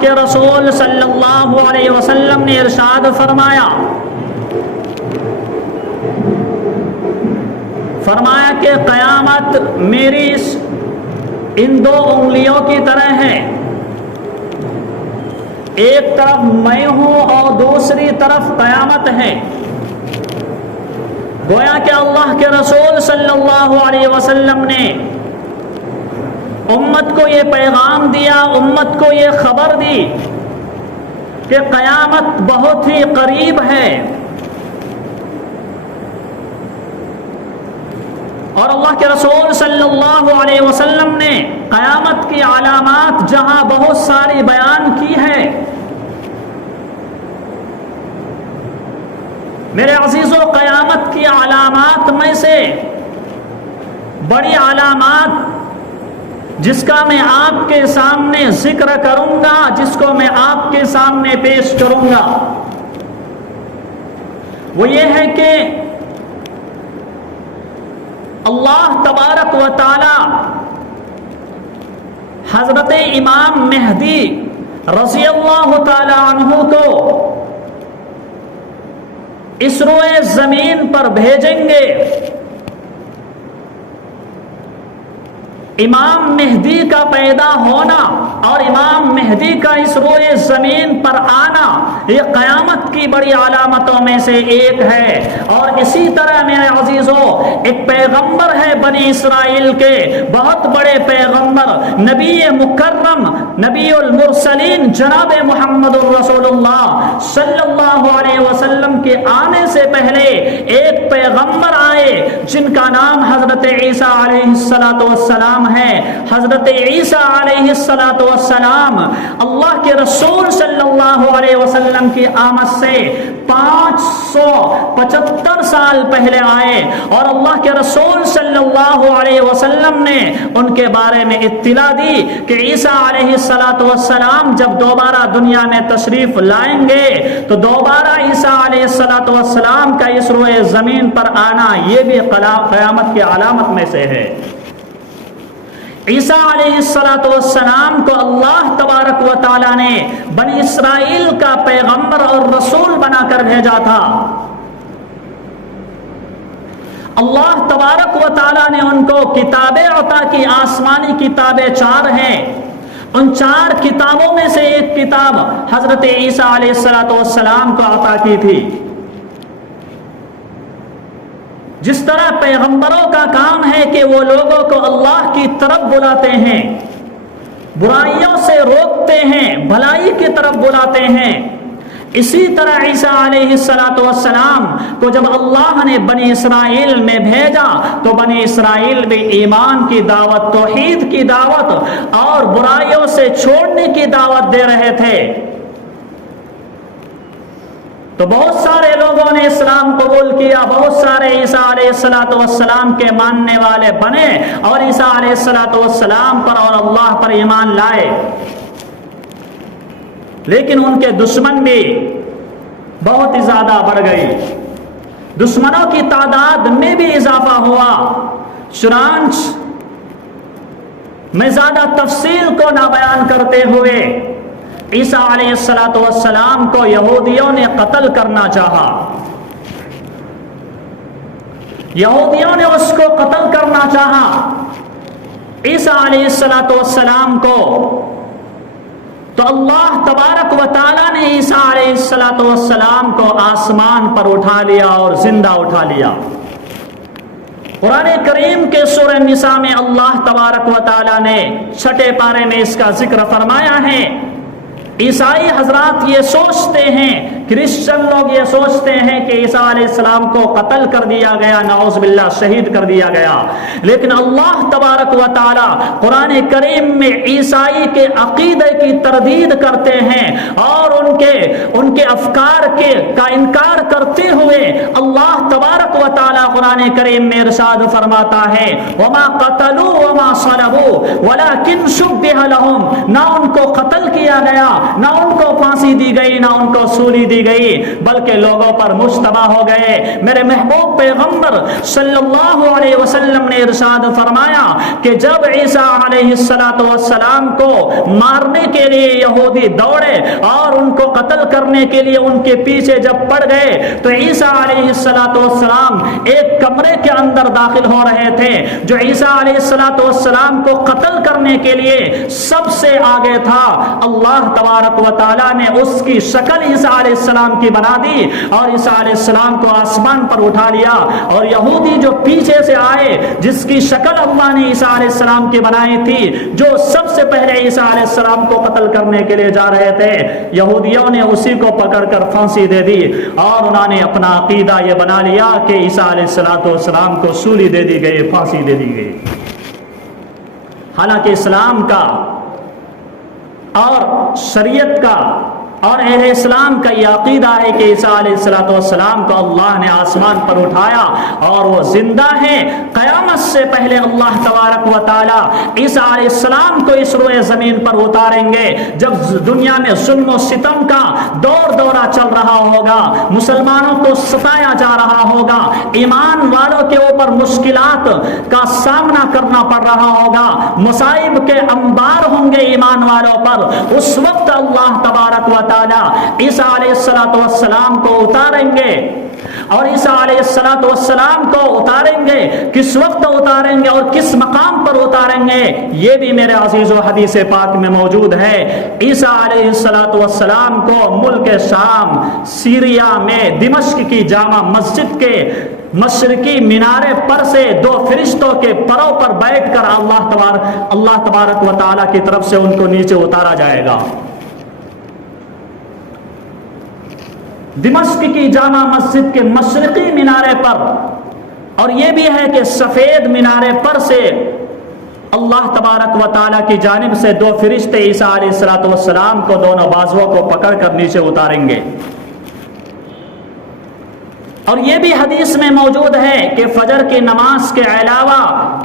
کے رسول صلی اللہ علیہ وسلم نے ارشاد فرمایا کہ قیامت میری ان دو انگلیوں کی طرح ہے، ایک طرف میں ہوں اور دوسری طرف قیامت ہے۔ گویا کہ اللہ کے رسول صلی اللہ علیہ وسلم نے امت کو یہ پیغام دیا، امت کو یہ خبر دی کہ قیامت بہت ہی قریب ہے، اور اللہ کے رسول صلی اللہ علیہ وسلم نے قیامت کی علامات جہاں بہت ساری بیان کی ہے، میرے عزیزو قیامت کی علامات میں سے بڑی علامات جس کا میں آپ کے سامنے ذکر کروں گا، جس کو میں آپ کے سامنے پیش کروں گا، وہ یہ ہے کہ اللہ تبارک و تعالی حضرت امام مہدی رضی اللہ تعالی عنہ کو اس روئے زمین پر بھیجیں گے۔ امام مہدی کا پیدا ہونا اور امام مہدی کا اس روئے زمین پر آنا یہ قیامت کی بڑی علامتوں میں سے ایک ہے۔ اور اسی طرح میرے عزیزوں ایک پیغمبر ہے بنی اسرائیل کے، بہت بڑے پیغمبر، نبی مکرم، نبی المرسلین جناب محمد رسول اللہ صلی اللہ علیہ وسلم کے آنے سے پہلے ایک پیغمبر آئے جن کا نام حضرت عیسیٰ علیہ السلام ہے۔ حضرت عیسیٰ علیہ السلام اللہ کے رسول صلی اللہ علیہ وسلم کی آمد سے 575 سال پہلے آئے، اور اللہ کے رسول صلی اللہ علیہ وسلم نے ان کے بارے میں اطلاع دی کہ عیسیٰ علیہ السلام جب دوبارہ دنیا میں تشریف لائیں گے تو دوبارہ عیسیٰ علیہ السلام کا اس روئے زمین پر آنا یہ بھی قیامت کی علامت میں سے ہے۔ عیسیٰ علیہ السلام کو اللہ تبارک و تعالی نے بنی اسرائیل کا پیغمبر اور رسول بنا کر بھیجا تھا۔ اللہ تبارک و تعالی نے ان کو کتابیں عطا کی، آسمانی کتابیں 4 ہیں، ان 4 کتابوں میں سے ایک کتاب حضرت عیسیٰ علیہ السلام کو عطا کی تھی۔ جس طرح پیغمبروں کا کام ہے کہ وہ لوگوں کو اللہ کی طرف بلاتے ہیں، برائیوں سے روکتے ہیں، بھلائی کی طرف بلاتے ہیں، اسی طرح عیسیٰ علیہ السلام کو جب اللہ نے بنی اسرائیل میں بھیجا تو بنی اسرائیل بھی ایمان کی دعوت، توحید کی دعوت اور برائیوں سے چھوڑنے کی دعوت دے رہے تھے۔ تو بہت سارے لوگوں نے اسلام قبول کیا، بہت سارے عیسیٰ علیہ السلام کے ماننے والے بنے اور عیسیٰ علیہ السلام پر اور اللہ پر ایمان لائے، لیکن ان کے دشمن بھی بہت ہی زیادہ بڑھ گئی، دشمنوں کی تعداد میں بھی اضافہ ہوا۔ چنانچہ میں زیادہ تفصیل کو نہ بیان کرتے ہوئے عیسیٰ علیہ السلام کو یہودیوں نے قتل کرنا چاہا، یہودیوں نے اس کو قتل کرنا چاہا عیسیٰ علیہ السلام کو، تو اللہ تبارک و تعالی نے عیسیٰ علیہ السلام کو آسمان پر اٹھا لیا اور زندہ اٹھا لیا۔ قرآن کریم کے سورہ نساء میں اللہ تبارک و تعالی نے 6 پارے میں اس کا ذکر فرمایا ہے۔ عیسائی حضرات یہ سوچتے ہیں، کرسچن لوگ یہ سوچتے ہیں کہ عیسیٰ علیہ السلام کو قتل کر دیا گیا، نعوذ باللہ شہید کر دیا گیا، لیکن اللہ تبارک و تعالی قرآن کریم میں عیسائی کے عقیدے کی تردید کرتے ہیں اور ان کے افکار کا انکار کرتے ہوئے اللہ تبارک و تعالی قرآن کریم میں ارشاد فرماتا ہے وما قتلوا وما صلبوا ولكن شبه لهم، نہ ان کو قتل کیا گیا، نہ ان کو پھانسی پھانسی دی گئی نہ ان کو سولی دی گئی، بلکہ لوگوں پر مشتبہ ہو گئے۔ میرے محبوب پیغمبر صلی اللہ علیہ وسلم نے ارشاد فرمایا کہ جب عیسیٰ علیہ السلام کو مارنے کے لیے یہودی دوڑے اور ان کو قتل کرنے کے لیے ان کے پیچھے جب پڑ گئے تو عیسیٰ علیہ السلام ایک کمرے کے اندر داخل ہو رہے تھے۔ جو عیسیٰ علیہ السلام کو قتل کرنے کے لیے سب سے آگے تھا، اللہ تبارک و تعالیٰ نے اس کی شکل عیسیٰ علیہ السلام کی بنا دی اور عیسیٰ علیہ السلام کو آسمان پر اٹھا لیا، اور یہودی جو پیچھے سے آئے جس کی شکل اللہ نے عیسیٰ علیہ السلام کی بنائی تھی، جو سب سے پہلے عیسیٰ علیہ السلام کو قتل کرنے کے لیے جا رہے تھے، یہودیوں نے اسی کو پکڑ کر پھانسی دے دی اور انہوں نے اپنا عقیدہ یہ بنا لیا کہ عیسیٰ علیہ السلام کو سولی دے دی گئی، پھانسی دے دی گئی۔ حالانکہ اسلام کا اور شریعت کا اور اہل اسلام کا یہ عقیدہ ہے کہ عیسیٰ علیہ السلام کو اللہ نے آسمان پر اٹھایا اور وہ زندہ ہے۔ قیامت سے پہلے اللہ تبارک و تعالی عیسیٰ علیہ السلام کو اس روئے زمین پر اتاریں گے جب دنیا میں ظلم و ستم کا دورہ چل رہا ہوگا، مسلمانوں کو ستایا جا رہا ہوگا، ایمان والوں کے اوپر مشکلات کا سامنا کرنا پڑ رہا ہوگا، مصائب کے انبار ہوں گے ایمان والوں پر۔ اس وقت اللہ تبارک و تعالی عیسیٰ علیہ السلام کو اتاریں گے، اور عیسیٰ علیہ السلام کو اتاریں گے، کس وقت اتاریں گے اور کس مقام پر اتاریں گے یہ بھی میرے عزیز و حدیث پاک میں موجود ہے۔ عیسیٰ علیہ السلام کو ملک شام سیریا میں دمشق کی جامع مسجد کے مشرقی مینارے پر سے دو فرشتوں کے پروں پر بیٹھ کر اللہ تبارک و تعالیٰ کی طرف سے ان کو نیچے اتارا جائے گا۔ دمشق کی جامع مسجد کے مشرقی مینارے پر، اور یہ بھی ہے کہ سفید مینارے پر سے اللہ تبارک و تعالیٰ کی جانب سے دو فرشتے عیسیٰ علیہ السلام کو دونوں بازوؤں کو پکڑ کر نیچے اتاریں گے۔ اور یہ بھی حدیث میں موجود ہے کہ فجر کی نماز کے علاوہ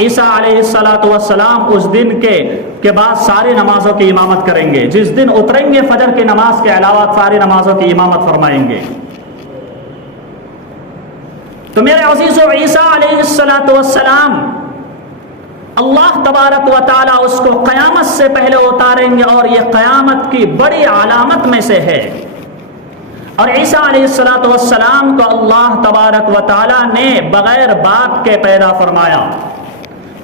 عیسیٰ علیہ السلام اس دن کے بعد ساری نمازوں کی امامت کریں گے۔ جس دن اتریں گے فجر کی نماز کے علاوہ ساری نمازوں کی امامت فرمائیں گے۔ تو میرے عزیزو، عیسیٰ علیہ السلام اللہ تبارک و تعالیٰ اس کو قیامت سے پہلے اتاریں گے، اور یہ قیامت کی بڑی علامت میں سے ہے۔ اور عیسیٰ علیہ السلام کو اللہ تبارک و تعالیٰ نے بغیر باپ کے پیدا فرمایا۔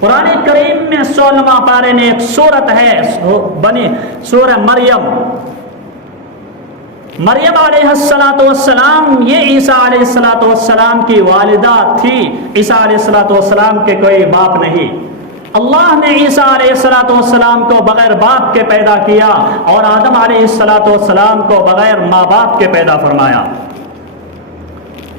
قرآن کریم میں 16واں پارے میں ایک سورت ہے سورہ مریم۔ مریم علیہ السلام یہ عیسیٰ علیہ السلام کی والدہ تھی۔ عیسیٰ علیہ السلام کے کوئی باپ نہیں۔ اللہ نے عیسیٰ علیہ السلام کو بغیر باپ کے پیدا کیا، اور آدم علیہ السلام کو بغیر ماں باپ کے پیدا فرمایا۔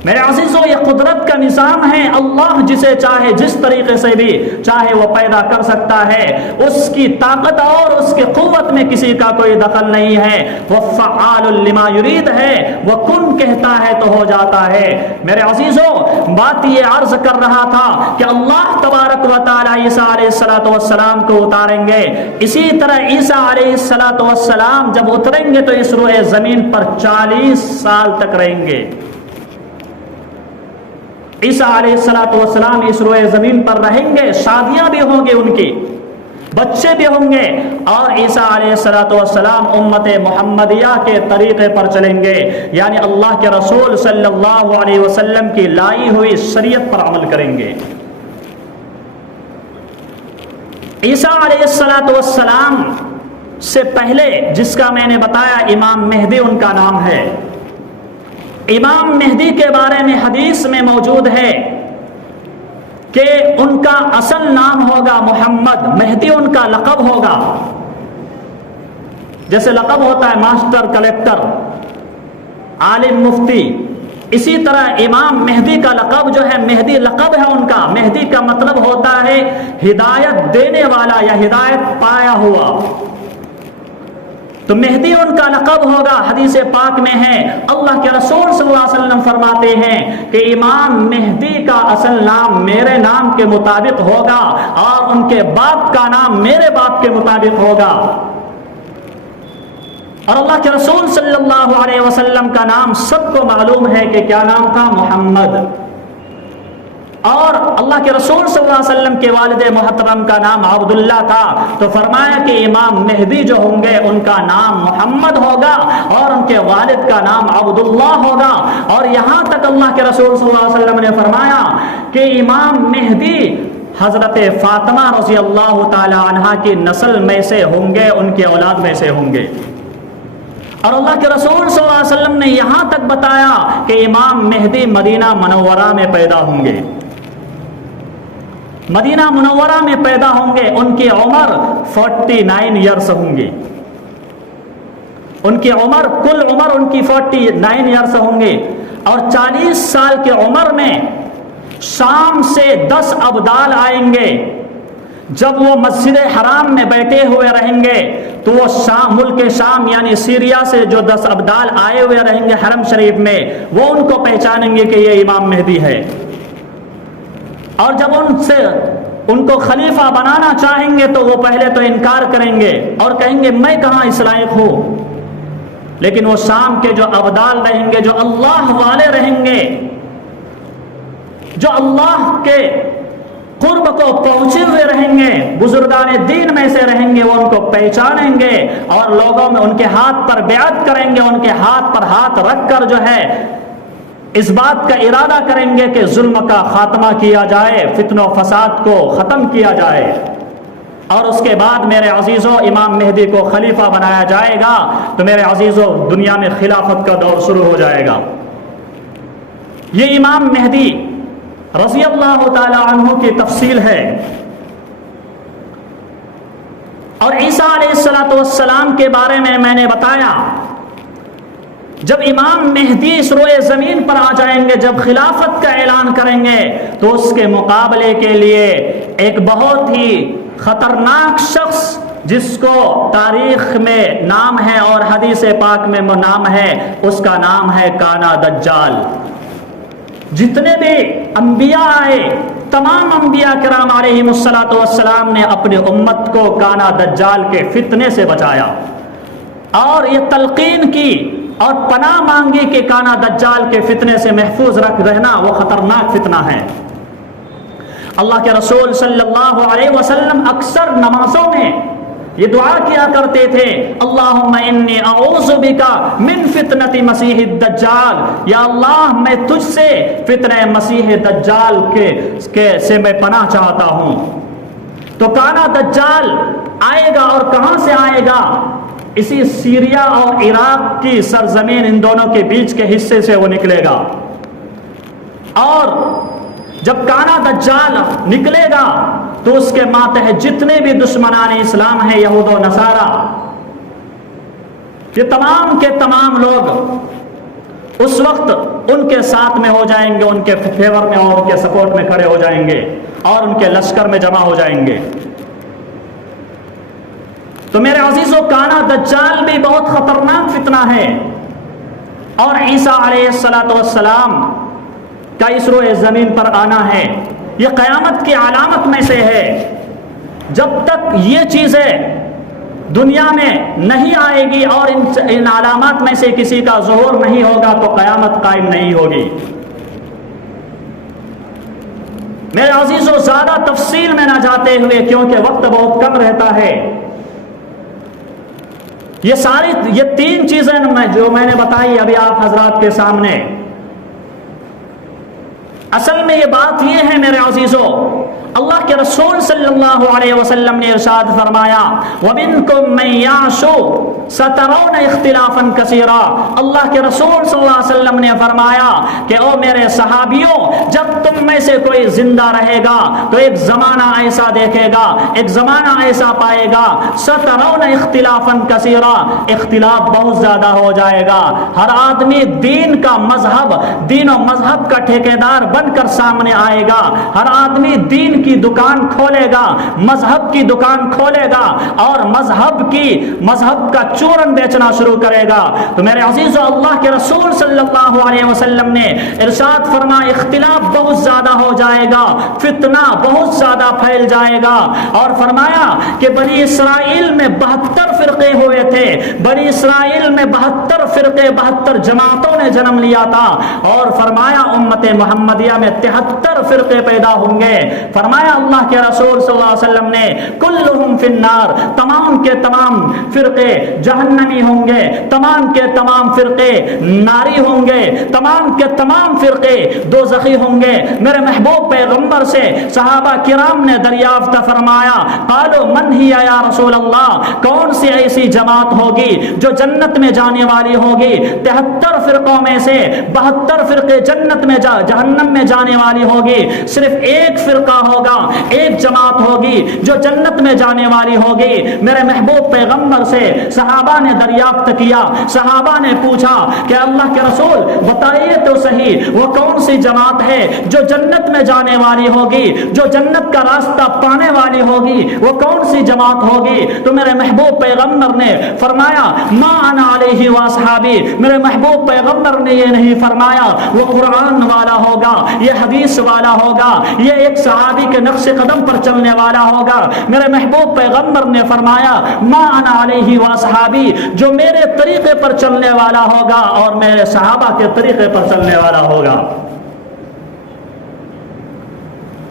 میرے عزیزو، یہ قدرت کا نظام ہے۔ اللہ جسے چاہے جس طریقے سے بھی چاہے وہ پیدا کر سکتا ہے۔ اس کی طاقت اور اس کی قوت میں کسی کا کوئی دخل نہیں ہے۔ وہ فعال لما یرید ہے، وہ کن کہتا ہے تو ہو جاتا ہے۔ میرے عزیزو، بات یہ عرض کر رہا تھا کہ اللہ تبارک و تعالی عیسیٰ علیہ السلام کو اتاریں گے۔ اسی طرح عیسیٰ علیہ السلام جب اتریں گے تو اس روئے زمین پر 40 سال تک رہیں گے۔ عیسیٰ علیہ السلام اس روئے زمین پر رہیں گے، شادیاں بھی ہوں گے، ان کی بچے بھی ہوں گے، اور عیسیٰ علیہ السلام امت محمدیہ کے طریقے پر چلیں گے، یعنی اللہ کے رسول صلی اللہ علیہ وسلم کی لائی ہوئی شریعت پر عمل کریں گے۔ عیسیٰ علیہ السلام سے پہلے جس کا میں نے بتایا امام مہدی ان کا نام ہے۔ امام مہدی کے بارے میں حدیث میں موجود ہے کہ ان کا اصل نام ہوگا محمد، مہدی ان کا لقب ہوگا۔ جیسے لقب ہوتا ہے ماسٹر، کلیکٹر، عالم، مفتی، اسی طرح امام مہدی کا لقب جو ہے مہدی لقب ہے ان کا۔ مہدی کا مطلب ہوتا ہے ہدایت دینے والا یا ہدایت پایا ہوا۔ تو مہدی ان کا لقب ہوگا۔ حدیث پاک میں ہے، اللہ کے رسول صلی اللہ علیہ وسلم فرماتے ہیں کہ امام مہدی کا اصل نام میرے نام کے مطابق ہوگا، اور ان کے باپ کا نام میرے باپ کے مطابق ہوگا۔ اور اللہ کے رسول صلی اللہ علیہ وسلم کا نام سب کو معلوم ہے کہ کیا نام تھا؟ محمد. اور اللہ کے رسول صلی اللہ علیہ وسلم کے والد محترم کا نام عبداللہ تھا. تو فرمایا کہ امام مہدی جو ہوں گے ان کا نام محمد ہوگا اور ان کے والد کا نام عبداللہ ہوگا. اور یہاں تک اللہ کے رسول صلی اللہ علیہ وسلم نے فرمایا کہ امام مہدی حضرت فاطمہ رضی اللہ تعالی عنہا کی نسل میں سے ہوں گے، ان کی اولاد میں سے ہوں گے. اور اللہ کے رسول صلی اللہ علیہ وسلم نے یہاں تک بتایا کہ امام مہدی مدینہ منورہ میں پیدا ہوں گے، مدینہ منورہ میں پیدا ہوں گے. ان کی عمر 49 ایئرس ہوں گی. ان کی عمر، کل عمر ان کی 49 ایئرس ہوں گے. اور 40 سال کی عمر میں شام سے 10 ابدال آئیں گے. جب وہ مسجد حرام میں بیٹھے ہوئے رہیں گے تو وہ شام، ملک شام یعنی سیریا سے جو 10 ابدال آئے ہوئے رہیں گے حرم شریف میں، وہ ان کو پہچانیں گے کہ یہ امام مہدی ہے. اور جب ان کو خلیفہ بنانا چاہیں گے تو وہ پہلے تو انکار کریں گے اور کہیں گے میں کہاں اس لائق ہوں. لیکن وہ شام کے جو ابدال رہیں گے، جو اللہ والے رہیں گے، جو اللہ کے قرب کو پہنچے ہوئے رہیں گے، بزرگان دین میں سے رہیں گے، وہ ان کو پہچانیں گے اور لوگوں میں ان کے ہاتھ پر بیعت کریں گے. ان کے ہاتھ پر ہاتھ رکھ کر جو ہے اس بات کا ارادہ کریں گے کہ ظلم کا خاتمہ کیا جائے، فتن و فساد کو ختم کیا جائے. اور اس کے بعد میرے عزیزوں امام مہدی کو خلیفہ بنایا جائے گا تو میرے عزیزوں دنیا میں خلافت کا دور شروع ہو جائے گا. یہ امام مہدی رضی اللہ تعالی عنہ کی تفصیل ہے. اور عیسیٰ علیہ السلام کے بارے میں نے بتایا جب امام مہدی اس روئے زمین پر آ جائیں گے، جب خلافت کا اعلان کریں گے تو اس کے مقابلے کے لیے ایک بہت ہی خطرناک شخص جس کو تاریخ میں نام ہے اور حدیث پاک میں نام ہے، اس کا نام ہے کانا دجال. جتنے بھی انبیاء آئے، تمام انبیاء کرام علیہم السلام نے اپنی امت کو کانا دجال کے فتنے سے بچایا اور یہ تلقین کی اور پناہ مانگی کہ کانا دجال کے فتنے سے محفوظ رہنا وہ خطرناک فتنہ ہے. اللہ کے رسول صلی اللہ علیہ وسلم اکثر نمازوں میں یہ دعا کیا کرتے تھے، اللہم انی اعوذ بکا من فتنۃ مسیح الدجال، یا اللہ میں تجھ سے فتنہ مسیح دجال سے میں پناہ چاہتا ہوں. تو کانا دجال آئے گا اور کہاں سے آئے گا؟ اسی سیریا اور عراق کی سرزمین، ان دونوں کے بیچ کے حصے سے وہ نکلے گا. اور جب کانا دجال نکلے گا تو اس کے ماتحت جتنے بھی دشمنان اسلام ہیں، یہود و نصارہ، یہ تمام کے تمام لوگ اس وقت ان کے ساتھ میں ہو جائیں گے، ان کے فیور میں اور ان کے سپورٹ میں کھڑے ہو جائیں گے اور ان کے لشکر میں جمع ہو جائیں گے. تو میرے عزیزو کانا دجال بھی بہت خطرناک فتنہ ہے. اور عیسیٰ علیہ السلام کا اس روئے زمین پر آنا ہے، یہ قیامت کی علامت میں سے ہے. جب تک یہ چیزیں دنیا میں نہیں آئے گی اور ان علامات میں سے کسی کا ظہور نہیں ہوگا تو قیامت قائم نہیں ہوگی. میرے عزیزو زیادہ تفصیل میں نہ جاتے ہوئے، کیونکہ وقت بہت کم رہتا ہے، یہ 3 چیزیں جو میں نے بتائی ابھی آپ حضرات کے سامنے، اصل میں یہ بات یہ ہے میرے عزیزو، اللہ کے رسول صلی اللہ علیہ وسلم نے ارشاد فرمایا وَمِنْكُمْ مَنْ يَعْشُ سَتَرَوْنَ اخْتِلَافًا كَثِيرًا. اللہ کے رسول صلی اللہ علیہ وسلم نے فرمایا کہ او میرے صحابیوں، جب تم میں سے کوئی زندہ رہے گا تو ایک زمانہ ایسا دیکھے گا، ایک زمانہ ایسا پائے گا، سَتَرَوْنَ اخْتِلَافًا كَثِيرًا، اختلاف بہت زیادہ ہو جائے گا. ہر آدمی دین و مذہب کا ٹھیکیدار بن کر سامنے آئے گا. ہر آدمی دین کی دکان کھولے گا، مذہب کی دکان کھولے گا اور مذہب کا چورن بیچنا شروع کرے گا، تو میرے عزیزو اللہ کے رسول صلی اللہ علیہ وسلم نے ارشاد فرمایا اختلاف بہت زیادہ ہو جائے گا، فتنہ بہت زیادہ پھیل جائے گا، اور فرمایا کہ بنی اسرائیل میں 72 فرقے ہوئے تھے، بنی اسرائیل میں 72 فرقے 72 جماعتوں نے جنم لیا تھا، اور فرمایا امت محمدیہ میں 73 فرقے پیدا ہوں گے۔ فرمایا اللہ کے رسول صلی اللہ علیہ وسلم نے کلہم فی النار، تمام کے تمام فرقے جہنمی ہوں گے، تمام کے تمام فرقے ناری ہوں گے، تمام کے تمام فرقے دوزخی ہوں گے۔ میرے محبوب پیغمبر سے صحابہ کرام نے دریافت فرمایا قالوا من ہی یا رسول اللہ، کون سی ایسی جماعت ہوگی جو جنت میں جانے والی ہوگی؟ 73 فرقوں میں سے 72 فرقے جنت میں جہنم میں جانے والی ہوگی، صرف ایک فرقہ ہوگا، ایک جماعت ہوگی جو جنت میں جانے والی ہوگی۔ میرے محبوب پیغمبر سے صحابہ نے دریافت کیا، صحابہ نے پوچھا کہ اللہ کے رسول بتائیے تو صحیح وہ کون سی جماعت ہے جو جنت میں جانے والی ہوگی، جو جنت کا راستہ پانے والی ہوگی، وہ کون سی جماعت ہوگی؟ تو میرے محبوب پیغمبر نے فرمایا ما انا علیہ واصحابی، میرے محبوب پیغمبر نے یہ نہیں فرمایا وہ قرآن والا ہوگا، یہ حدیث والا ہوگا، یہ ایک صحابی کے نقش قدم پر چلنے والا ہوگا۔ میرے محبوب پیغمبر نے فرمایا ما انا علیہ واصحابی، جو میرے طریقے پر چلنے والا ہوگا اور میرے صحابہ کے طریقے پر چلنے والا ہوگا،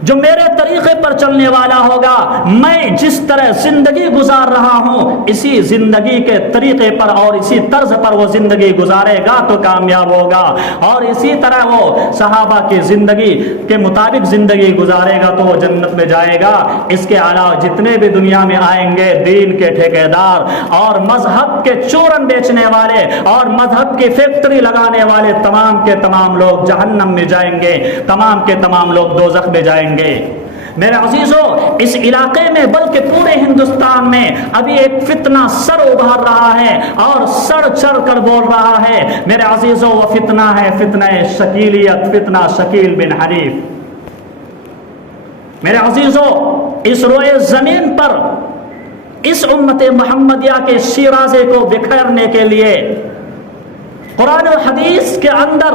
جو میرے طریقے پر چلنے والا ہوگا، میں جس طرح زندگی گزار رہا ہوں اسی زندگی کے طریقے پر اور اسی طرز پر وہ زندگی گزارے گا تو کامیاب ہوگا، اور اسی طرح وہ صحابہ کی زندگی کے مطابق زندگی گزارے گا تو وہ جنت میں جائے گا۔ اس کے علاوہ جتنے بھی دنیا میں آئیں گے دین کے ٹھیکیدار اور مذہب کے چورن بیچنے والے اور مذہب کی فیکٹری لگانے والے تمام کے تمام لوگ جہنم میں جائیں گے، تمام کے تمام لوگ دوزخ میں جائیں گے۔ میرے عزیزو اس علاقے میں بلکہ پورے ہندوستان میں ابھی ایک فتنہ سر ابھار رہا ہے اور سر چڑھ کر بول رہا ہے میرے عزیزو، وہ فتنہ ہے فتنہ شکیلیت، فتنہ شکیل بن حنیف۔ میرے عزیزو اس روئے زمین پر اس امت محمدیہ کے شیرازے کو بکھیرنے کے لیے قرآن و حدیث کے اندر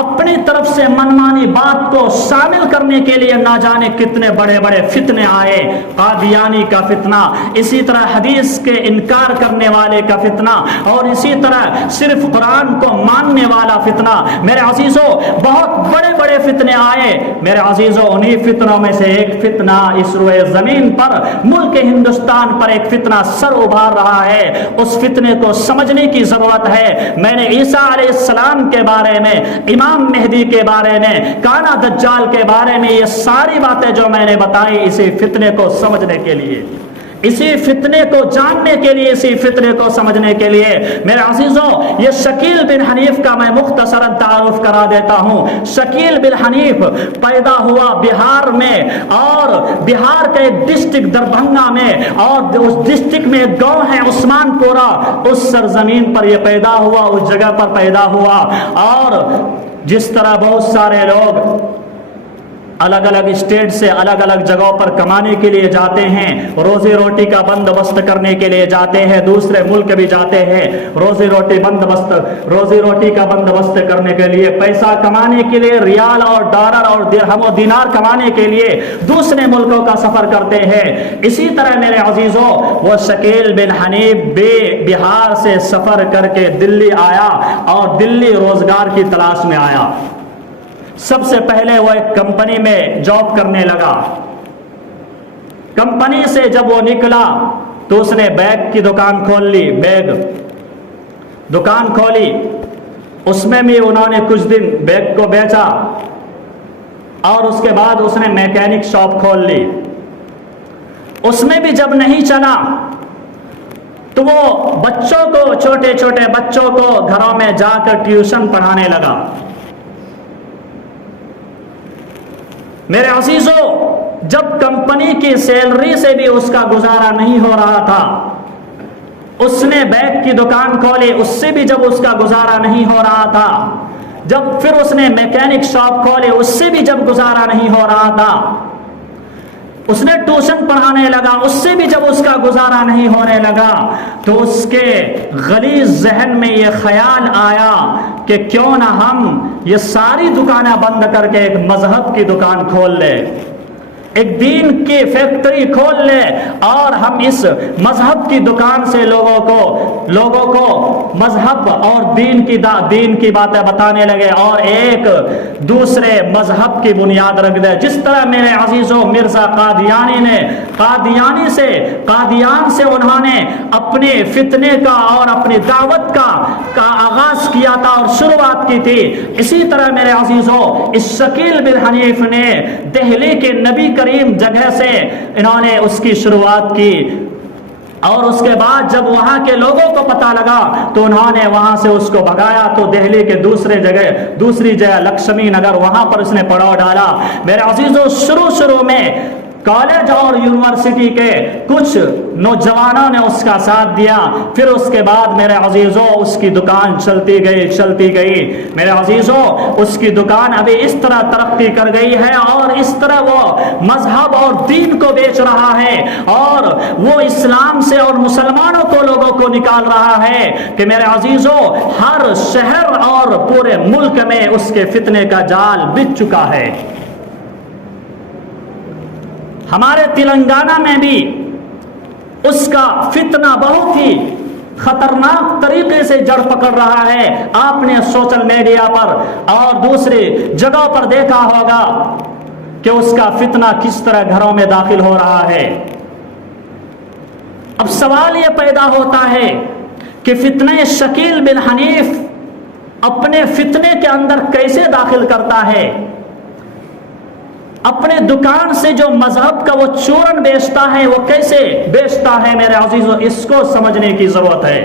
اپنی طرف سے منمانی بات کو شامل کرنے کے لیے نہ جانے کتنے بڑے بڑے فتنے آئے، قادیانی کا فتنہ، اسی طرح حدیث کے انکار کرنے والے کا فتنہ، اور اسی طرح صرف قرآن کو ماننے والا فتنہ۔ میرے عزیزو بہت بڑے بڑے فتنے آئے، میرے عزیزو انہی فتنوں میں سے ایک فتنہ اس روئے زمین پر ملک ہندوستان پر ایک فتنہ سر ابھار رہا ہے، اس فتنے کو سمجھنے کی ضرورت ہے۔ میں نے عیسیٰ علیہ السلام کے بارے میں، امام مہدی کے بارے میں، کانا دجال کے بارے میں یہ ساری باتیں جو میں نے بتائی اسی فتنے کو سمجھنے کے لیے، اسی فتنے کو جاننے کے لیے، اسی فتنے کو سمجھنے کے لیے۔ میرے عزیزوں یہ شکیل بن حنیف کا میں مختصراً تعارف کرا دیتا ہوں۔ شکیل بن حنیف پیدا ہوا بہار میں، اور بہار کا ایک ڈسٹرکٹ دربھنگا میں، اور اس ڈسٹرکٹ میں ایک گاؤں ہے عثمان پورہ، اس سرزمین پر یہ پیدا ہوا، اس جگہ پر پیدا ہوا۔ اور جس طرح بہت سارے لوگ الگ الگ اسٹیٹ سے الگ الگ جگہوں پر کمانے کے لیے جاتے ہیں، روزی روٹی کا بندوبست کرنے کے لیے جاتے ہیں، دوسرے ملک بھی جاتے ہیں روزی روٹی کا بندوبست کرنے کے لیے، پیسہ کمانے کے لیے، ریال اور ڈالر اور درہم و دینار کمانے کے لیے دوسرے ملکوں کا سفر کرتے ہیں۔ اسی طرح میرے عزیزوں وہ شکیل بن حنیف بہار سے سفر کر کے دلی آیا اور دلی روزگار کی تلاش میں آیا۔ سب سے پہلے وہ ایک کمپنی میں جاب کرنے لگا۔ کمپنی سے جب وہ نکلا تو اس نے بیگ کی دکان کھول لی، بیگ دکان کھولی، اس میں بھی انہوں نے کچھ دن بیگ کو بیچا، اور اس کے بعد اس نے میکینک شاپ کھول لی۔ اس میں بھی جب نہیں چلا تو وہ بچوں کو، چھوٹے چھوٹے بچوں کو گھروں میں جا کر ٹیوشن پڑھانے لگا۔ میرے عزیزوں جب کمپنی کی سیلری سے بھی اس کا گزارا نہیں ہو رہا تھا، اس نے بیگ کی دکان کھولی، اس سے بھی جب اس کا گزارا نہیں ہو رہا تھا، جب پھر اس نے میکینک شاپ کھولے، اس سے بھی جب گزارا نہیں ہو رہا تھا، اس نے ٹیوشن پڑھانے لگا، اس سے بھی جب اس کا گزارا نہیں ہونے لگا تو اس کے غلیظ ذہن میں یہ خیال آیا کہ کیوں نہ ہم یہ ساری دکانیں بند کر کے ایک مذہب کی دکان کھول لیں، ایک دین کی فیکٹری کھول لے اور ہم اس مذہب کی دکان سے لوگوں کو مذہب اور دین کی باتیں بتانے لگے اور ایک دوسرے مذہب کی بنیاد رکھ دے۔ جس طرح میرے عزیزوں مرزا قادیانی نے قادیان سے انہوں نے اپنے فتنے کا اور اپنی دعوت کا آغاز کیا تھا اور شروعات کی تھی، اسی طرح میرے عزیزوں اس شکیل بن حنیف نے دہلی کے نبی کریم جگہ سے انہوں نے اس کی شروعات کی، اور اس کے بعد جب وہاں کے لوگوں کو پتہ لگا تو انہوں نے وہاں سے اس کو بھگایا، تو دہلی کے دوسری جگہ لکشمی نگر وہاں پر اس نے پڑاؤ ڈالا۔ میرے عزیزوں شروع میں کالج اور یونیورسٹی کے کچھ نوجوانوں نے اس کا ساتھ دیا، پھر اس کے بعد میرے عزیزوں اس کی دکان چلتی گئی۔ میرے عزیزوں اس کی دکان ابھی اس طرح ترقی کر گئی ہے اور اس طرح وہ مذہب اور دین کو بیچ رہا ہے اور وہ اسلام سے اور مسلمانوں کو لوگوں کو نکال رہا ہے کہ میرے عزیزوں ہر شہر اور پورے ملک میں اس کے فتنے کا جال بچھ چکا ہے۔ ہمارے تلنگانہ میں بھی اس کا فتنہ بہت ہی خطرناک طریقے سے جڑ پکڑ رہا ہے۔ آپ نے سوشل میڈیا پر اور دوسری جگہوں پر دیکھا ہوگا کہ اس کا فتنہ کس طرح گھروں میں داخل ہو رہا ہے۔ اب سوال یہ پیدا ہوتا ہے کہ فتنہ شکیل بن حنیف اپنے فتنے کے اندر کیسے داخل کرتا ہے؟ اپنے دکان سے جو مذہب کا وہ چورن بیچتا ہے وہ کیسے بیچتا ہے؟ میرے عزیزوں اس کو سمجھنے کی ضرورت ہے۔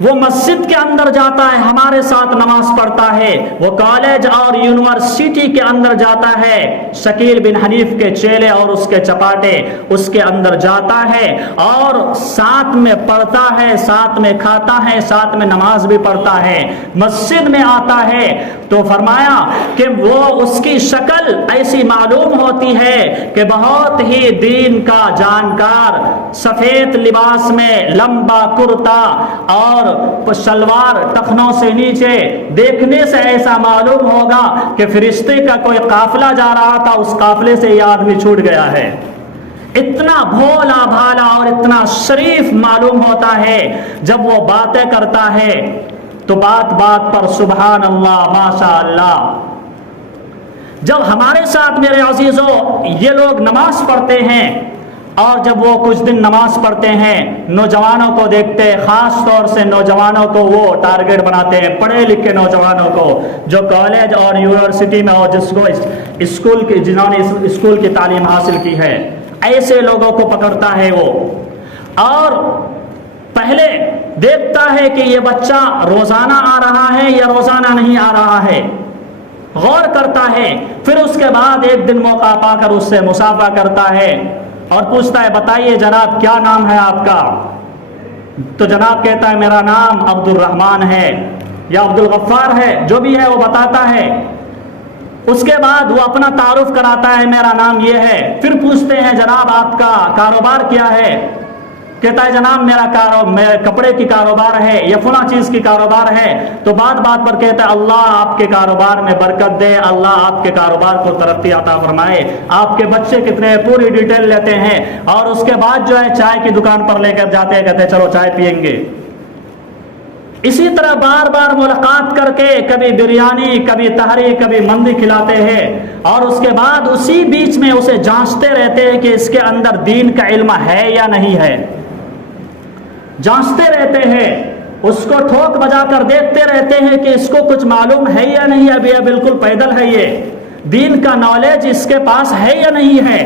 وہ مسجد کے اندر جاتا ہے، ہمارے ساتھ نماز پڑھتا ہے، وہ کالج اور یونیورسٹی کے اندر جاتا ہے، شکیل بن حنیف کے چیلے اور اس کے چپاٹے اس کے اندر جاتا ہے اور ساتھ میں پڑھتا ہے، ساتھ میں کھاتا ہے، ساتھ میں نماز بھی پڑھتا ہے۔ مسجد میں آتا ہے تو فرمایا کہ وہ اس کی شکل ایسی معلوم ہوتی ہے کہ بہت ہی دین کا جانکار، سفید لباس میں لمبا کرتا اور شلوار ٹخنوں سے نیچے، دیکھنے سے ایسا معلوم ہوگا کہ فرشتے کا کوئی قافلہ جا رہا تھا، اس قافلے سے یہ آدمی چھوٹ گیا ہے۔ اتنا بھولا بھالا اور اتنا شریف معلوم ہوتا ہے۔ جب وہ باتیں کرتا ہے تو بات پر سبحان اللہ ماشاء اللہ۔ جب ہمارے ساتھ میرے عزیزوں یہ لوگ نماز پڑھتے ہیں اور جب وہ کچھ دن نماز پڑھتے ہیں، نوجوانوں کو دیکھتے، خاص طور سے نوجوانوں کو وہ ٹارگٹ بناتے ہیں، پڑھے لکھے نوجوانوں کو جو کالج اور یونیورسٹی میں اور جنہوں نے اسکول کی تعلیم حاصل کی ہے، ایسے لوگوں کو پکڑتا ہے وہ، اور پہلے دیکھتا ہے کہ یہ بچہ روزانہ آ رہا ہے یا روزانہ نہیں آ رہا ہے، غور کرتا ہے، پھر اس کے بعد ایک دن موقع پا کر اس سے مصافحہ کرتا ہے اور پوچھتا ہے بتائیے جناب کیا نام ہے آپ کا؟ تو جناب کہتا ہے میرا نام عبد الرحمن ہے یا عبد الغفار ہے، جو بھی ہے وہ بتاتا ہے۔ اس کے بعد وہ اپنا تعارف کراتا ہے، میرا نام یہ ہے۔ پھر پوچھتے ہیں جناب آپ کا کاروبار کیا ہے؟ کہتا ہے جناب میرا کپڑے کی کاروبار ہے یا فلاں چیز کی کاروبار ہے۔ تو بات پر کہتا ہے اللہ آپ کے کاروبار میں برکت دے، اللہ آپ کے کاروبار کو ترقی عطا فرمائے، آپ کے بچے کتنے ہیں پوری ڈیٹیل لیتے ہیں، اور اس کے بعد جو ہے چائے کی دکان پر لے کر جاتے ہیں، کہتے ہیں چلو چائے پئیں گے۔ اسی طرح بار ملاقات کر کے کبھی بریانی، کبھی تہری، کبھی مندی کھلاتے ہیں، اور اس کے بعد اسی بیچ میں اسے جانچتے رہتے ہیں کہ اس کے اندر دین کا علم ہے یا نہیں ہے، جانچتے رہتے ہیں، اس کو ٹھوک بجا کر دیکھتے رہتے ہیں کہ اس کو کچھ معلوم ہے یا نہیں، ابھی یہ بالکل پیدل ہے، یہ دین کا نالج اس کے پاس ہے یا نہیں ہے۔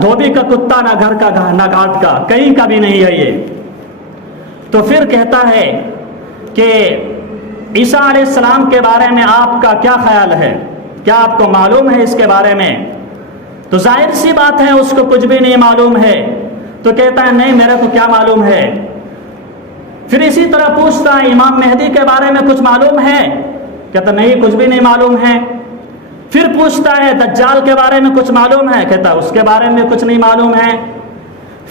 دھوبی کا کتا نہ گھر کا نہ گھاٹ کا، کہیں کا بھی نہیں ہے یہ۔ تو پھر کہتا ہے کہ عیسیٰ علیہ السلام کے بارے میں آپ کا کیا خیال ہے، کیا آپ کو معلوم ہے اس کے بارے میں؟ تو ظاہر سی بات ہے اس کو کچھ بھی نہیں معلوم ہے، تو کہتا ہے نہیں میرے کو کیا معلوم ہے۔ پھر اسی طرح پوچھتا ہے امام مہدی کے بارے میں کچھ معلوم ہے؟ کہتا نہیں کچھ بھی نہیں معلوم ہے۔ پھر پوچھتا ہے دجال کے بارے میں کچھ معلوم ہے؟ کہتا ہے اس کے بارے میں کچھ نہیں معلوم ہے۔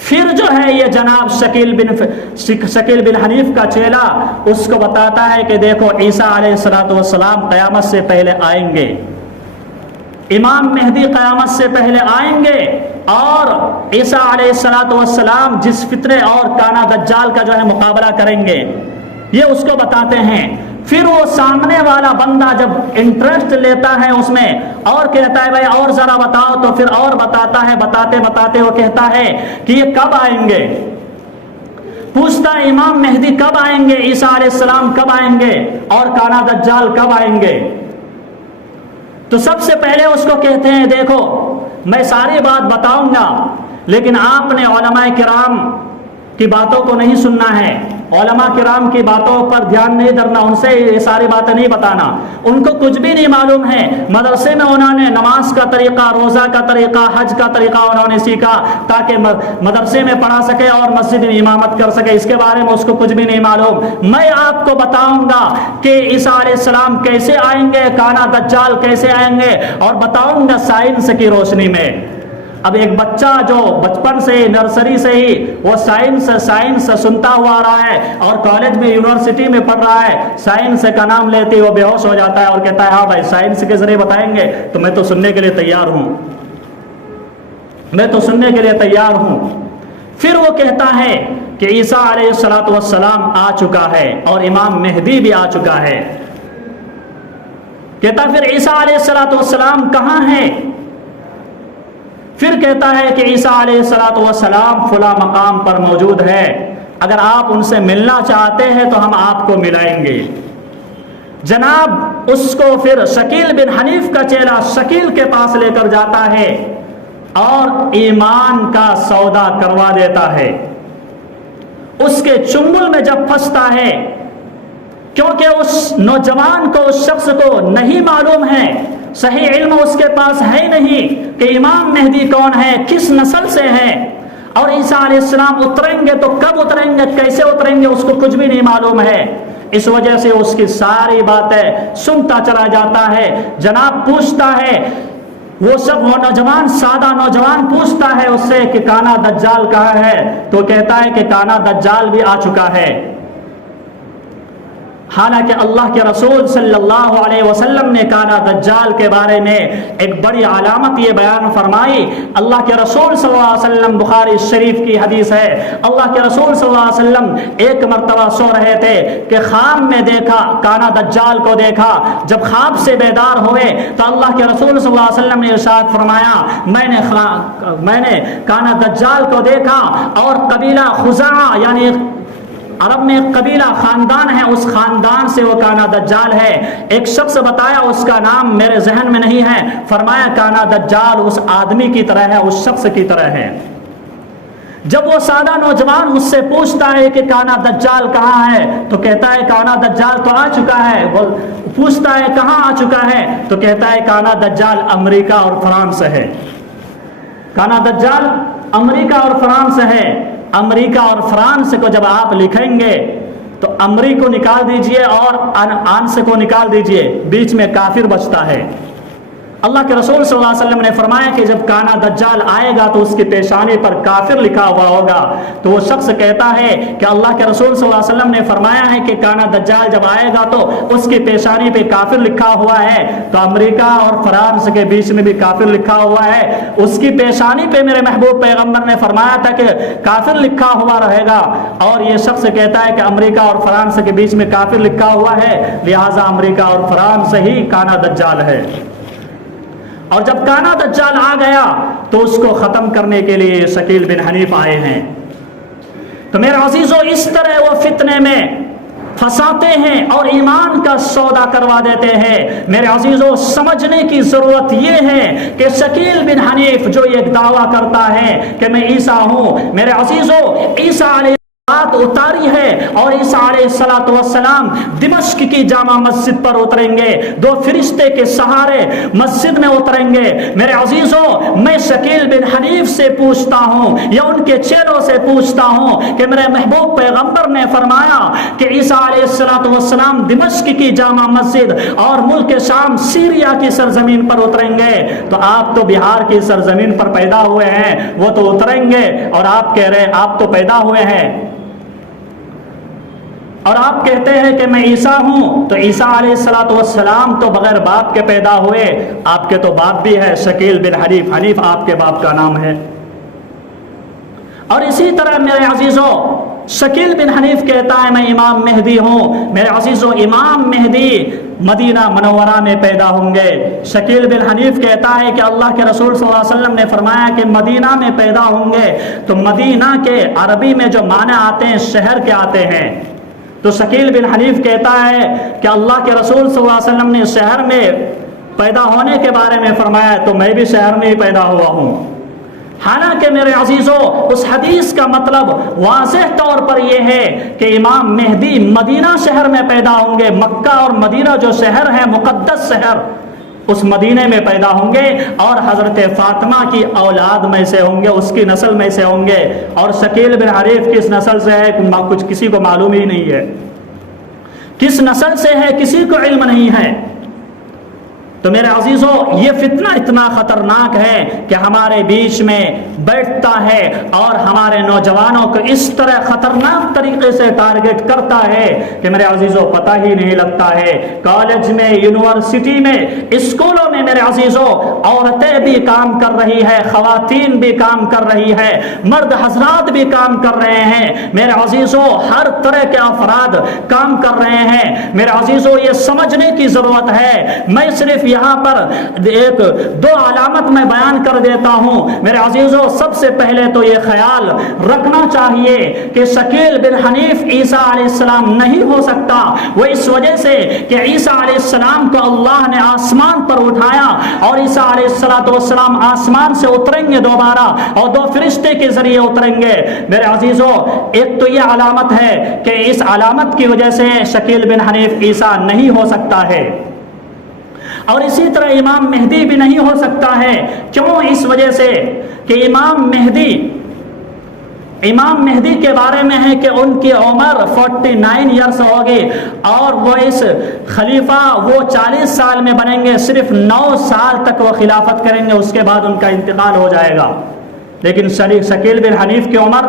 پھر جو ہے یہ جناب شکیل بن حنیف کا چیلا اس کو بتاتا ہے کہ دیکھو عیسیٰ علیہ السلام قیامت سے پہلے آئیں گے، امام مہدی قیامت سے پہلے آئیں گے، اور عیسیٰ علیہ السلام جس فتنے اور کانا دجال کا جو ہے مقابلہ کریں گے، یہ اس کو بتاتے ہیں۔ پھر وہ سامنے والا بندہ جب انٹرسٹ لیتا ہے اس میں اور کہتا ہے بھائی اور ذرا بتاؤ، تو پھر اور بتاتا ہے، بتاتے بتاتے وہ کہتا ہے کہ یہ کب آئیں گے؟ پوچھتا ہے امام مہدی کب آئیں گے، عیسیٰ علیہ السلام کب آئیں گے، اور کانا دجال کب آئیں گے؟ تو سب سے پہلے اس کو کہتے ہیں دیکھو میں ساری بات بتاؤں گا، لیکن آپ نے علماء کرام کی باتوں کو نہیں سننا ہے، علماء کرام کی باتوں پر دھیان نہیں دھرنا، ان سے یہ ساری باتیں نہیں بتانا، ان کو کچھ بھی نہیں معلوم ہے۔ مدرسے میں انہوں نے نماز کا طریقہ، روزہ کا طریقہ، حج کا طریقہ انہوں نے سیکھا تاکہ مدرسے میں پڑھا سکے اور مسجد میں امامت کر سکے، اس کے بارے میں اس کو کچھ بھی نہیں معلوم۔ میں آپ کو بتاؤں گا کہ عیسیٰ علیہ السلام کیسے آئیں گے، کانا دجال کیسے آئیں گے، اور بتاؤں گا سائنس کی روشنی میں۔ اب ایک بچہ جو بچپن سے نرسری سے ہی وہ سائنس سنتا ہوا آ رہا ہے اور کالج میں یونیورسٹی میں پڑھ رہا ہے، سائنس کا نام لیتے ہی وہ بے ہوش ہو جاتا ہے اور کہتا ہے ہاں بھائی سائنس کے ذریعے بتائیں گے تو میں تو سننے کے لیے تیار ہوں، میں تو سننے کے لیے تیار ہوں۔ پھر وہ کہتا ہے کہ عیسیٰ علیہ السلام آ چکا ہے اور امام مہدی بھی آ چکا ہے۔ کہتا پھر عیسیٰ علیہ السلام کہاں ہے؟ پھر کہتا ہے کہ عیسیٰ علیہ السلام فلاں مقام پر موجود ہے، اگر آپ ان سے ملنا چاہتے ہیں تو ہم آپ کو ملائیں گے۔ جناب اس کو پھر شکیل بن حنیف کا چیلا شکیل کے پاس لے کر جاتا ہے اور ایمان کا سودا کروا دیتا ہے۔ اس کے چنگل میں جب پھنستا ہے، کیونکہ اس نوجوان کو، اس شخص کو نہیں معلوم ہے، صحیح علم اس کے پاس ہے نہیں کہ امام مہدی کون ہے، کس نسل سے ہے، اور عیسیٰ علیہ السلام اتریں گے تو کب اتریں گے، کیسے اتریں گے، اس کو کچھ بھی نہیں معلوم ہے۔ اس وجہ سے اس کی ساری باتیں سنتا چلا جاتا ہے۔ جناب پوچھتا ہے وہ سب نوجوان، سادہ نوجوان پوچھتا ہے اس سے کہ کانا دجال کہاں ہے، تو کہتا ہے کہ کانا دجال بھی آ چکا ہے۔ حالانکہ اللہ کے رسول صلی اللہ علیہ وسلم نے کانا دجال کے بارے میں ایک بڑی علامت یہ بیان فرمائی۔ اللہ کے رسول صلی اللہ علیہ وسلم، بخاری شریف کی حدیث ہے، اللہ کے رسول صلی اللہ علیہ وسلم ایک مرتبہ سو رہے تھے کہ خواب میں دیکھا، کانا دجال کو دیکھا۔ جب خواب سے بیدار ہوئے تو اللہ کے رسول صلی اللہ علیہ وسلم نے ارشاد فرمایا میں نے کانا دجال کو دیکھا، اور قبیلہ خزاعہ یعنی عرب میں ایک قبیلہ خاندان ہے، اس خاندان سے وہ کانا دجال ہے۔ ایک شخص بتایا، اس کا نام میرے ذہن میں نہیں ہے، فرمایا کانا دجال اس آدمی کی طرح ہے، اس شخص کی طرح ہے۔ جب وہ سادہ نوجوان اس سے پوچھتا ہے کہ کانا دجال کہاں ہے، تو کہتا ہے کانا دجال تو آ چکا ہے۔ وہ پوچھتا ہے کہاں آ چکا ہے، تو کہتا ہے کانا دجال امریکہ اور فرانس ہے۔ کانا دجال امریکہ اور فرانس ہے۔ امریکہ اور فرانس کو جب آپ لکھیں گے تو امری کو نکال دیجئے اور آنس کو نکال دیجئے، بیچ میں کافر بچتا ہے۔ اللہ کے رسول صلی اللہ علیہ وسلم نے فرمایا کہ جب کانا دجال آئے گا تو اس کی پیشانی پر کافر لکھا ہوا ہوگا۔ تو وہ شخص کہتا ہے کہ اللہ کے رسول صلی اللہ علیہ وسلم نے فرمایا ہے کہ کانا دجال جب آئے گا تو اس کی پیشانی پہ کافر لکھا ہوا ہے، تو امریکہ اور فرانس کے بیچ میں بھی کافر لکھا ہوا ہے۔ اس کی پیشانی پہ میرے محبوب پیغمبر نے فرمایا تھا کہ کافر لکھا ہوا رہے گا، اور یہ شخص کہتا ہے کہ امریکہ اور فرانس کے بیچ میں کافر لکھا ہوا ہے، لہٰذا امریکہ اور فرانس ہی کانا دجال ہے۔ اور جب کانا دجال آ گیا تو اس کو ختم کرنے کے لیے شکیل بن حنیف آئے ہیں۔ تو میرے عزیزو، اس طرح وہ فتنے میں پھنساتے ہیں اور ایمان کا سودا کروا دیتے ہیں۔ میرے عزیزو، سمجھنے کی ضرورت یہ ہے کہ شکیل بن حنیف جو یہ دعویٰ کرتا ہے کہ میں عیسیٰ ہوں، میرے عزیزو عیسیٰ علیہ اتاری ہے اور عیسیٰ علیہ السلام دمشق کی جامع مسجد پر اتریں گے، دو فرشتے کے سہارے مسجد میں اتریں گے۔ میرے عزیزوں، میں شکیل بن حنیف سے پوچھتا ہوں یا ان کے چیلوں سے پوچھتا ہوں کہ میرے محبوب پیغمبر نے فرمایا کہ عیسیٰ علیہ السلام دمشق کی جامع مسجد اور ملک شام سیریا کی سرزمین پر اتریں گے، تو آپ تو بہار کی سرزمین پر پیدا ہوئے ہیں، وہ تو اتریں گے اور آپ کہہ رہے آپ تو پیدا ہوئے ہیں اور آپ کہتے ہیں کہ میں عیسیٰ ہوں۔ تو عیسیٰ علیہ السلام تو بغیر باپ کے پیدا ہوئے، آپ کے تو باپ بھی ہے، شکیل بن حنیف، حنیف آپ کے باپ کا نام ہے۔ اور اسی طرح میرے عزیزوں، شکیل بن حنیف کہتا ہے میں امام مہدی ہوں۔ میرے عزیزوں، امام مہدی مدینہ منورہ میں پیدا ہوں گے۔ شکیل بن حنیف کہتا ہے کہ اللہ کے رسول صلی اللہ علیہ وسلم نے فرمایا کہ مدینہ میں پیدا ہوں گے، تو مدینہ کے عربی میں جو معنی آتے ہیں شہر کے آتے ہیں، تو شکیل بن حنیف کہتا ہے کہ اللہ کے رسول صلی اللہ علیہ وسلم نے شہر میں پیدا ہونے کے بارے میں فرمایا، تو میں بھی شہر میں ہی پیدا ہوا ہوں۔ حالانکہ میرے عزیزوں، اس حدیث کا مطلب واضح طور پر یہ ہے کہ امام مہدی مدینہ شہر میں پیدا ہوں گے۔ مکہ اور مدینہ جو شہر ہے، مقدس شہر، اس مدینے میں پیدا ہوں گے اور حضرت فاطمہ کی اولاد میں سے ہوں گے، اس کی نسل میں سے ہوں گے۔ اور شکیل بن حنیف کس نسل سے ہے کچھ کسی کو معلوم ہی نہیں ہے، کس نسل سے ہے کسی کو علم نہیں ہے۔ تو میرے عزیزوں، یہ فتنہ اتنا خطرناک ہے کہ ہمارے بیچ میں بیٹھتا ہے اور ہمارے نوجوانوں کو اس طرح خطرناک طریقے سے ٹارگٹ کرتا ہے کہ میرے عزیزوں پتہ ہی نہیں لگتا ہے۔ کالج میں، یونیورسٹی میں، اسکولوں میں میرے عزیزوں عورتیں بھی کام کر رہی ہے، خواتین بھی کام کر رہی ہے، مرد حضرات بھی کام کر رہے ہیں۔ میرے عزیزوں، ہر طرح کے افراد کام کر رہے ہیں۔ میرے عزیزوں، یہ سمجھنے کی ضرورت ہے۔ میں صرف یہاں پر ایک دو علامت میں بیان کر دیتا ہوں۔ میرے عزیزوں، سب سے پہلے تو یہ خیال رکھنا چاہیے کہ شکیل بن حنیف عیسیٰ علیہ السلام نہیں ہو سکتا، وہ اس وجہ سے کہ عیسیٰ علیہ السلام کو اللہ نے آسمان پر اٹھایا اور عیسیٰ علیہ السلام آسمان سے اتریں گے دوبارہ اور دو فرشتے کے ذریعے اتریں گے۔ میرے عزیزوں، ایک تو یہ علامت ہے کہ اس علامت کی وجہ سے شکیل بن حنیف عیسیٰ نہیں ہو سکتا ہے، اور اسی طرح امام مہدی بھی نہیں ہو سکتا ہے۔ کیوں؟ اس وجہ سے کہ امام مہدی کے بارے میں ہے کہ ان کی عمر 49 ایئرس ہوگی اور وہ اس خلیفہ وہ 40 سال میں بنیں گے، صرف 9 سال تک وہ خلافت کریں گے، اس کے بعد ان کا انتقال ہو جائے گا۔ لیکن شکیل بن حنیف کی عمر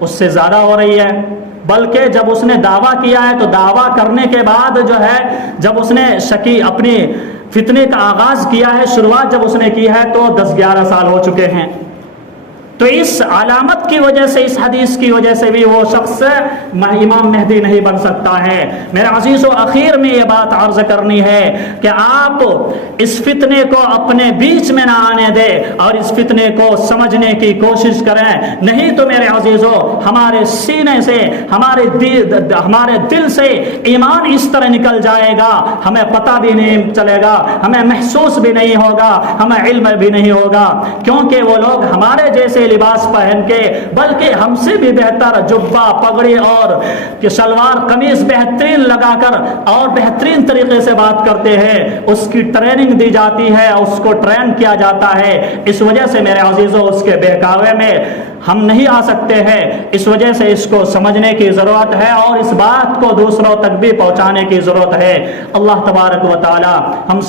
اس سے زیادہ ہو رہی ہے، بلکہ جب اس نے دعویٰ کیا ہے تو دعویٰ کرنے کے بعد جو ہے، جب اس نے اپنی فتنے کا آغاز کیا ہے، شروعات جب اس نے کی ہے تو 10-11 سال ہو چکے ہیں۔ تو اس علامت کی وجہ سے، اس حدیث کی وجہ سے بھی وہ شخص امام مہدی نہیں بن سکتا ہے۔ میرے عزیزوں، اخیر میں یہ بات عرض کرنی ہے کہ آپ اس فتنے کو اپنے بیچ میں نہ آنے دیں اور اس فتنے کو سمجھنے کی کوشش کریں، نہیں تو میرے عزیزوں ہمارے سینے سے، ہمارے دل سے ایمان اس طرح نکل جائے گا، ہمیں پتہ بھی نہیں چلے گا، ہمیں محسوس بھی نہیں ہوگا، ہمیں علم بھی نہیں ہوگا، کیونکہ وہ لوگ ہمارے جیسے لباس پہن کے، بلکہ ہم سے بھی بہتر جبہ، پگڑی اور شلوار قمیص بہترین لگا کر اور بہترین طریقے سے بات کرتے ہیں، اس کی ٹریننگ دی جاتی ہے، اس کو ٹرین کیا جاتا ہے۔ اس وجہ سے میرے عزیزوں اس کے بہکاوے میں ہم نہیں آ سکتے ہیں، اس وجہ سے اس کو سمجھنے کی ضرورت ہے اور اس بات کو دوسروں تک بھی پہنچانے کی ضرورت ہے۔ اللہ تبارک و تعالی ہم